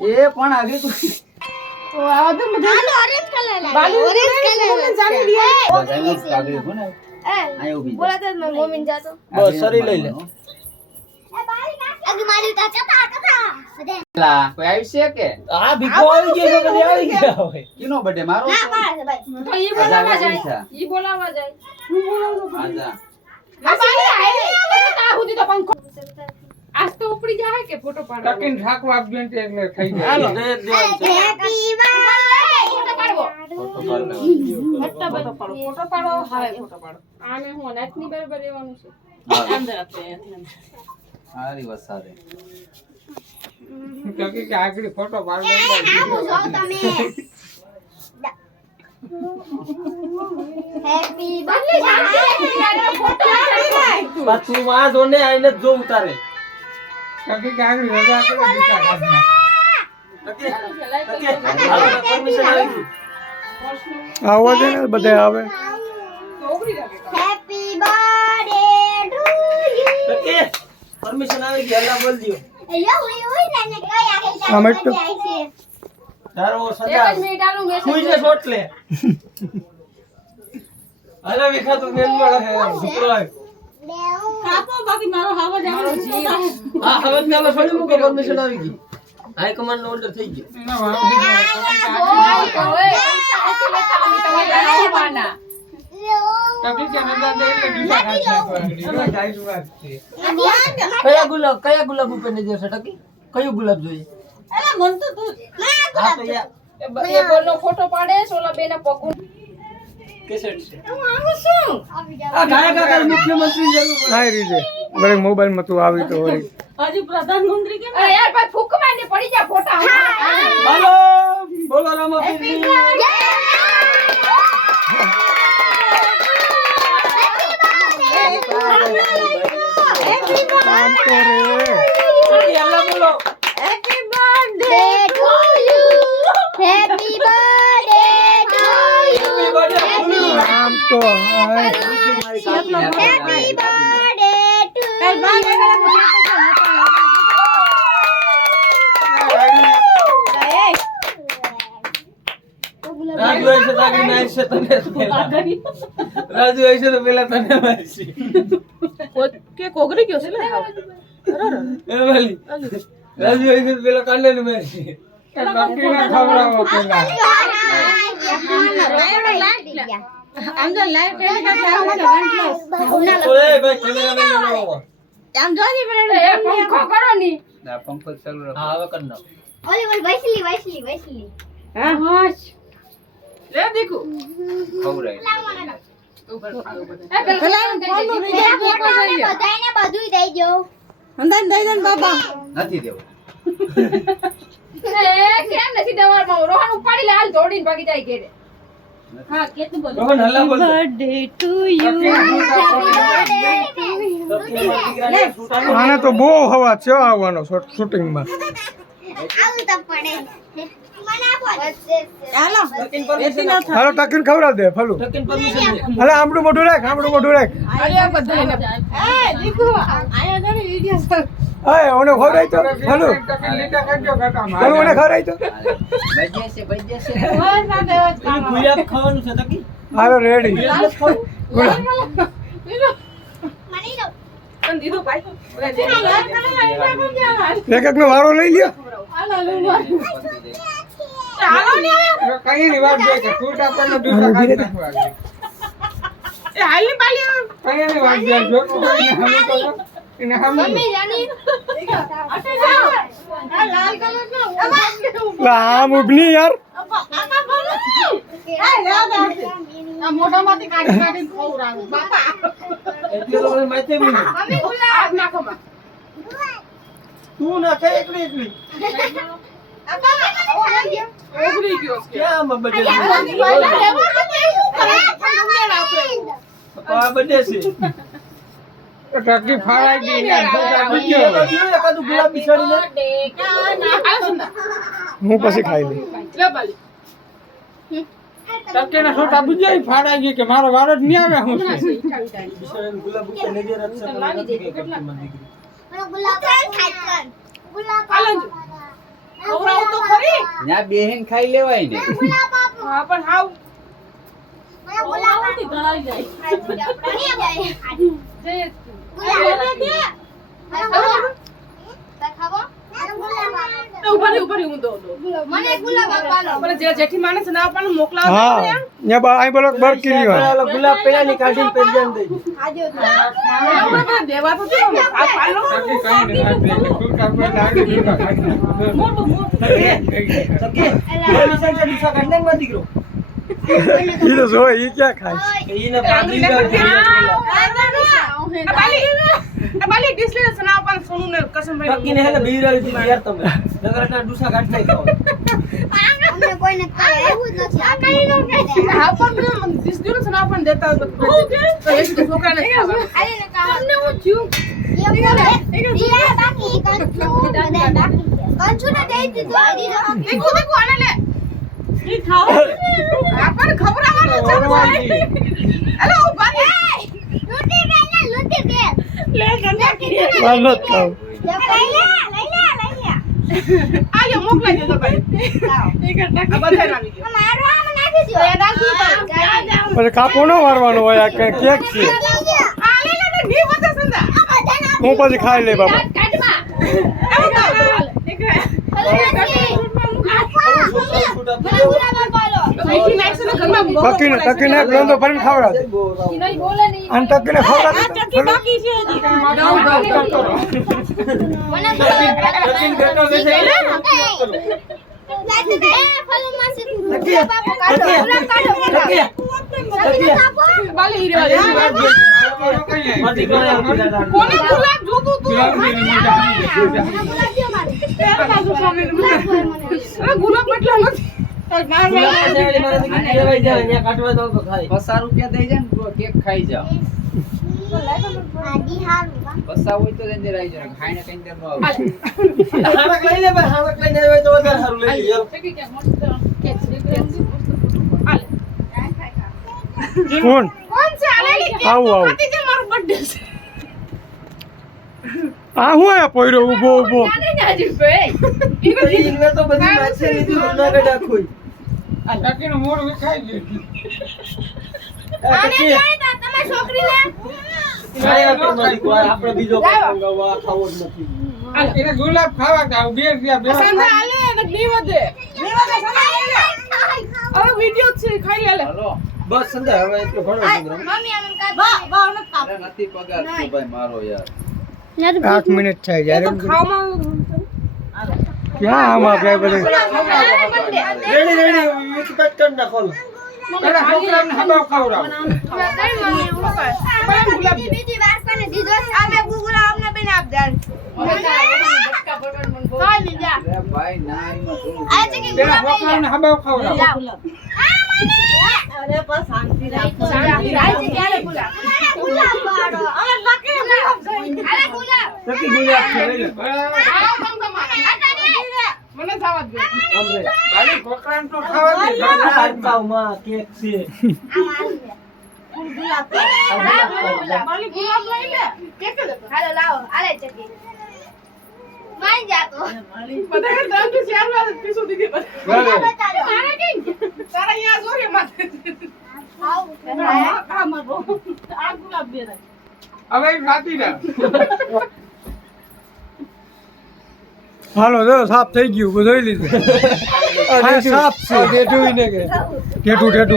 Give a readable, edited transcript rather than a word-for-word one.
એ પણ આગળ તું તો આવા તો બધા ઓરેન્જ કલર લાગે બાલુ ઓરેન્જ કલર જાણી લ્યા આગળ કોને આયો બીજો બોલાતા જ મમ્મી જાતો બસ સરી લઈ લે. અગી મારી તા ચપા લા કોઈ આવી છે કે આ ભીખો આવી ગયો તો બધી આવી ગયા હોય. કિનો બર્થડે મારો ના છે? પાડે ભાઈ તો ઈ બોલાવા જાય ઈ બોલાવા જાય હું બોલાવું આજા આ બાલી આય તા સુધી તો પંખો આજ તો ઉપડી જાય કે ફોટો પાડો ટકીન ઠાકવા આપજો ને એટલે થઈ જાય. હાલો દે દેવાનું છે. હેપી બર્થડે ફોટો પાડવો ફોટો પાડો ફોટો પાડો ફોટો પાડો હા ફોટો પાડો આને હું નાચની બરાબર રહેવાનું છે અંદર આપણે સારી વસાદે ટકી કે આગળ ફોટો પાડો આવો જો તમે હેપી બર્થડે ફોટો પાછું માં જોને આઈને જ જો ઉતારે. ટકી કે આગળ રજા કરે દીકા કાઢના. ઓકે ઓકે હાલો પરમિશન આવી ગઈ. આવો છે ને બધા આવે happy birthday to you okay permission આવી ગઈ. હલ્લા બોલ દિયો. યો હોય ને કઈ આગળ આમ જ તો. તારો એક સજા જ મિનિટ આલું મેસેજ સુઈને સોટ લે. અરે વિખા તું મેન મળે હે સુપ્રાય. કાપો બાકી મારો હાવ જ આવો જીવ હા હવે ચાલો છોડી મૂકો. પરમિશન આવી ગઈ. હાઈ કમાન્ડ નો ઓર્ડર થઈ ગયો. એના વાંધો નહીં. ઓય સાચી લેતા અમે તમારે આવવાના ટકી કે રજા દે એટલે દીકા કાઢના તો આગળ. એમાં ઢાઈ વાત છે. કયા ગુલાબ ઉપર ને દેશે ટકી? કયું ગુલાબ જોઈએ? એલા મન તો તું હા તો યાર એ બોલનો ફોટો પાડે સોલા બેના પગું કેસેટ છે. આવું શું આ ગાયક આગળ મુખ્યમંત્રી જરૂર પડે. આ રીતે બરે મોબાઈલ માં તું આવી તો વળી હજી પ્રધાનમંત્રી કેમ અરે યાર ભાઈ ફૂક માંડે પડી જા ફોટા હાલો બોલો રામાપીર. આમ તો રે ટકી હલ્લા બોલો. Happy birthday to you happy birthday to you આમ તો હાય. હેપી બર્થડે ટુ રાજુ આવી છે તો આગળ મારશે તને પહેલા. રાજુ આવી છે તો પેલા તને મારશે. કે કોગરી ગયો છે લે હાવ એ વાલી રાજુ આવી છે તો પેલા કાંડે ને મારશે. ટકીને ખવડાવો પેલા. અંદર લાઈટ રેડી કરતા ઓય ભાઈ કેમેરામેન નો આવો. આમ જોજી પડે એ પંખો કરો ની ના પંખો ચાલુ રાખો હા હવે કર નાખ. ઓલી વૈસલી હા હોશ લે દીકુ ખવરાય એ પેલા ફોન નું રિચાર્જ મૂકો જોઈએ બધાને બધું દઈ દો અંદર દઈ દે બાબા નથી દેવો એ કેમ નથી દેવા માં રોહન ઉપાડી લે હાલ દોડીને ભાગી જાય ઘરે હા કેટલું બોલ રોહન હલ્લા બોલ. આને તો બહુ હવા છે આવવાનો શૂટિંગ માં. આવું તો પડે મને આપો હાલો એસી ના હાલો ટકીને ખવડાવ દે ફલું. ટકીન પરમિશન દે. હાલે આમડું મોઢું રાખ આમડું મોઢું રાખ. અરે બધાને એ દીકુ આયા ઘરે વિડિયો હાય ઓને ખવડાય તો ફલું ટકી લીટા કાઢજો કાકા. ફલું ઓને ખવડાય તો ભાઈ જશે હોય ના દેવા જ પેલું ગુલાબ ખાવાનું છે ટકી. હાલો રેડી. ગુલાબ જ ખાવું. મની દો પણ દીધું ભાઈ ઓલા દે એક એક નો વારો લઈ લ્યો. હાલો લુવા હાલો ને કઈ ની વાત જોઈ કે ફૂટ આપણને દીકા કાઢના આગળ. એ હાલી પાલી કઈ ની વાત જોઈ જો કોઈને હમી તો એને હમી. મમ્મી જાની અટે જાઓ આ લાલ કલર નો લા આમ ઉભની યાર. આકા બોલો એ યાદ આવશે આ મોઢામાંથી કાઢી કાઢીને ખવડાવે બાપા એટલે તો મને માથે બી નહીં. મમ્મી ગુલાબ નાખો માં તું ના ખાય એકલી એકલી. ઓગળી ગયો છે ક્યાં આમાં બધે છે? આ બધે છે. ટકી ફાળાઈ ગઈ ને ફૂટા બીજો બીજો. બધું એકાદું ગુલાબ બિસાડીને. હું પછી ખાઈ લઈ. ટકીને છોટા બુજાઈ ફાળાઈ ગઈ કે મારો વારો જ નહીં આવે હું છે. બિસાડીને ગુલાબ ઉપર નજર રાખશે પણ નથી કઈ કરતી મારી દીકરી. ગુલાબ ખાઈ કર ગુલાબ ખવડાવો ત્યાં બેહીને ખાઈ લેવાય ને ગુલાબ આપો હા પણ હાવ મને ગુલાબ ઓલાથી ગળાઈ જાય બની જાય જે ગુલાબ દે ખાવો મને ગુલાબ આપો ઉપર હું દો મને ગુલાબ આપવાનો પણ જે જેઠી માણસ ના આપવાનું મોકલાવ હા ને અહીં બોલો બરકી લેવા ઓલો ગુલાબ પેલા ની કાઢીને પેજન દઈ આપણે દેવા તો કેમ આ પાલો બાકી કાંઈ નહીં, આ બે ટૂંકા પર લાગી દીધા ખાઈ નાખો. મોટું સકે ઓલી સાઈડ ડીશા કાઢ ને માં દીકરો ઈ તો જો ઈ ક્યાં ખાય ઈને પાડી બાલી ડિસ્લે સના પણ સોનુ ને કસમ બાકી ને હેલે બીરાવી દીધી યાર તમે નગરના ડુસા કાઢ નાખો અમને કોઈને કઈ એવું જ નથી આ કઈ નો કે હા પણ ડિસ્લે સના પણ દેતા તો એ છોકરાને ખાવા અરે ને તમને હું છું એ બોલે દિયા બાકી કંચુ દે બાકી કંચુ ને દે દીધો દેખો આને લે ઈ ખાઓ આપણ ખબરાવાનું ચાલુ અરે ઓ બાકી લૂટી ગઈ ને લૂટી ગઈ લે ગંદકી વાલો ખાવ લઈ લે આયો મોકલાઈ દેજો ભાઈ એક ટક આ બધા નાખી દો મારો આમ નાખી દો એ નાખી દો પછી કાપો ન વારવાનો હોય આ કેક છે આ લે લે ની બધા સંદા હું પછી ખાઈ લે બાબા ટકીને ગ્રંથો ભરીને ખવડાવ અને ટકીને ખવડાવ બાલી હીરે માં દીકરો કોને ગુલાબ જોતું તું ગુલાબ એટલા નથી કાઢવા દો તો ખાય 50 રૂપિયા દઈ જાય ને તો કેક ખાઈ જાવ પૈસા હોય તો અંદર આવી જાય ખાઈને કઈ અંદર નો આવે હાડક લઈ લે ભાઈ હાડક લઈને આવે તો વધારે સારું લઈ લે કોણ કોણ છે આલેલી કેક આવું, આવું. ખાતી છે મારો બર્થડે છે આ હું આ પોયરો ઊભો ઊભો ઈનવે તો બધી માછે લીધી ના ગડા ખોઈ ટકીનું મોઢું ખાઈ ગયું. તમે છોકરી લે આપણે બીજો ખાવા ખાવો જ નથી એને ગુલાબ ખાવા ખાવ બે રૂપિયા બે સંધા આલે ને ની વધે સંધા આલે હવે વિડિયો છે ખાઈ લે હલો બસ સંધા હવે એટલો ઘણો પ્રોગ્રામ મમ્મી આમ કાઢ બા ને કાપ અરે નથી પગાર તો ભાઈ મારો યાર 8 મિનિટ થાય જ્યારે ખાવામાં ક્યાં આમ આપણે બધું રેડી રેડી વિક પેક કર નાખો પેલા છોકરાને હબાવ ખવડાવો. બીજી વાત કોને દીધો આ બે ગુગલા અમને બેન આપ દે ખાઈ લીધા અરે ભાઈ ના એમાં થોડું આ છે કે પેલા ગુલાબ લઈ છોકરાને હબાવ ખવડાવો. અરે બસ શાંતિ રાખ ગુલાબ પાડો અરે લકે ગુલાબ અરે ગુલાબ સકી ગુલાબ છે લઈ લે મને સાવત દે અમરે ભાઈ છોકરાને તો ખાવા દે. આવ માં કેક છે માલી ગુલાબ લઈ લે કેક દે હાલો લાવો આલે ચકી માઈ જાતો બધા ત્રણ કે ચાર વાર પીસો દીધી ભલે. તારા કે તારા અહીંયા જોરે માથે આવ આ મારો આ ગુલાબ દે દે હવે ઈ ખાતી રહે. હાલો જો સાફ થઈ ગયું બધું જોઈ લીધું સાફ છે ટેટુ ને કે ટેટુ